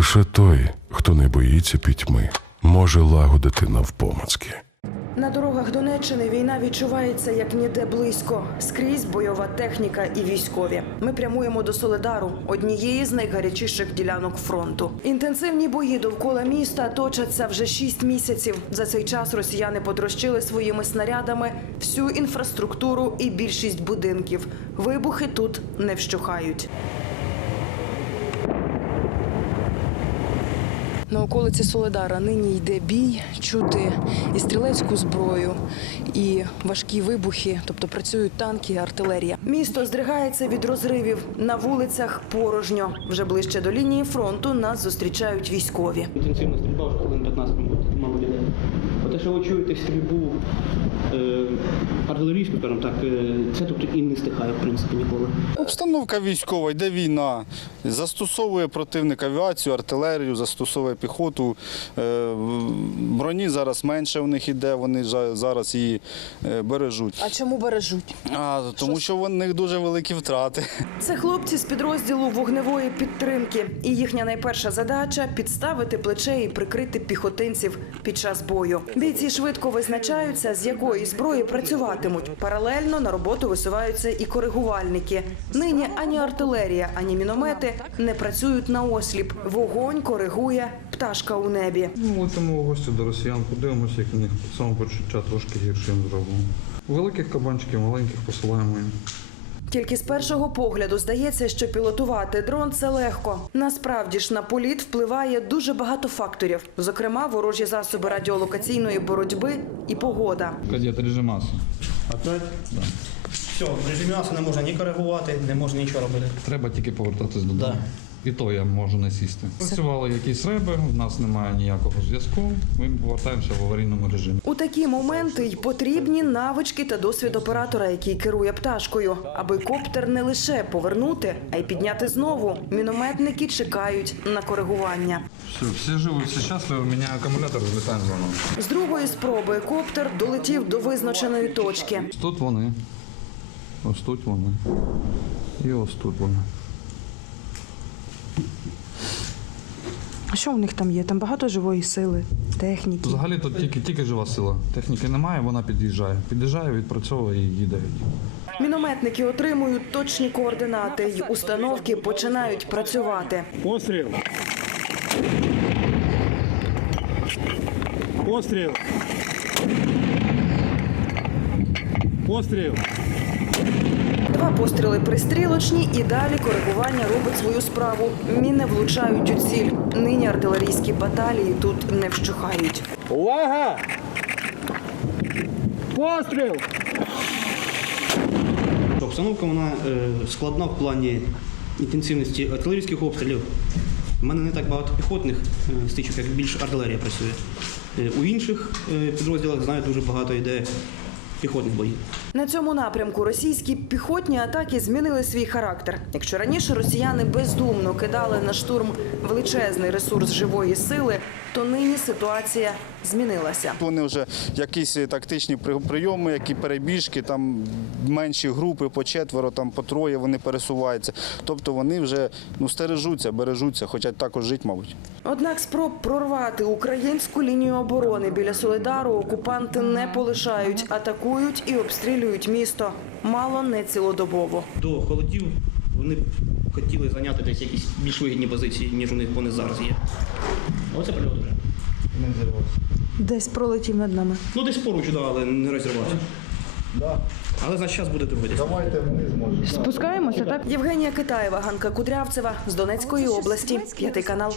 Лише той, хто не боїться пітьми, може лагодити навпомацки. На дорогах Донеччини війна відчувається як ніде близько. Скрізь бойова техніка і військові. Ми прямуємо до Солидару, однієї з найгарячіших ділянок фронту. Інтенсивні бої довкола міста точаться вже 6 місяців. За цей час росіяни потрощили своїми снарядами всю інфраструктуру і більшість будинків. Вибухи тут не вщухають. На околиці Солидара нині йде бій, чути і стрілецьку зброю, і важкі вибухи, тобто працюють танки і артилерія. Місто здригається від розривів, на вулицях порожньо. Вже ближче до лінії фронту нас зустрічають військові. Інтенсивна стрільба вже хвилин 15 мало людей. Те, що ви чуєте стрільбу артилерійську, скажімо так, це тут і не стихає, в принципі, ніколи. Обстановка військова, йде війна. Застосовує противник авіацію, артилерію, застосовує піхоту. Броні зараз менше у них іде, вони зараз її бережуть. А чому бережуть? Тому що у них дуже великі втрати. Це хлопці з підрозділу вогневої підтримки. І їхня найперша задача – підставити плече і прикрити піхотинців під час бою. Бійці швидко визначаються, з якої зброї працюватимуть. Паралельно на роботу висуваються і коригувальники. Нині ані артилерія, ані міномети не працюють наосліп. Вогонь коригує пташка у небі. Летимо в гості до росіян, подивимося, як у них самопочуття трошки гірше їм зробимо. Великих кабанчиків, маленьких посилаємо їм. Тільки з першого погляду здається, що пілотувати дрон – це легко. Насправді ж на політ впливає дуже багато факторів. Зокрема, ворожі засоби радіолокаційної боротьби і погода. Кадет, режим АСА. Опять? Да. Все, в режимі АСА не можна ні коригувати, не можна нічого робити. Треба тільки повертатись додому. Да. І то я можу не сісти. Працювали якісь реби, в нас немає ніякого зв'язку, ми повертаємося в аварійному режимі. У такі моменти й потрібні навички та досвід оператора, який керує пташкою. Аби коптер не лише повернути, а й підняти знову. Мінометники чекають на коригування. Все живі, всі щасливі, міняю акумулятор, злітаємо заново. З другої спроби коптер долетів до визначеної точки. Тут вони, ось тут вони і ось тут вони. А що у них там є? Там багато живої сили, техніки. Взагалі тут тільки жива сила. Техніки немає, вона під'їжджає. Під'їжджає, відпрацьовує і їде. Мінометники отримують точні координати й установки починають працювати. Постріл. Постріл. Постріл. 2 постріли пристрілочні і далі коригування робить свою справу. Міни влучають у ціль. Нині артилерійські баталії тут не вщухають. Увага! Постріл! Обстановка вона складна в плані інтенсивності артилерійських обстрілів. У мене не так багато піхотних стичок, як більш артилерія працює. У інших підрозділах, знаю, дуже багато йде піхотних боїв. На цьому напрямку російські піхотні атаки змінили свій характер. Якщо раніше росіяни бездумно кидали на штурм величезний ресурс живої сили, то нині ситуація змінилася. Вони вже якісь тактичні прийоми, які перебіжки, там менші групи по 4, там по 3 вони пересуваються. Тобто вони вже стережуться, бережуться, хочуть також жити, мабуть. Однак спроб прорвати українську лінію оборони біля Солидару окупанти не полишають, атакують і обстрілюють місто. Мало не цілодобово. До холодів вони хотіли зайняти десь якісь більш вигідні позиції, ніж у них вони зараз є. Оце прильот вже. Не взірвався. Десь пролетів над нами. Десь поруч, але не розірвався. Да. Але, значить, зараз буде другий десь. Давайте вони зможуть. Спускаємося, так? Євгенія Китаєва, Ганка Кудрявцева з Донецької області, 5 канал.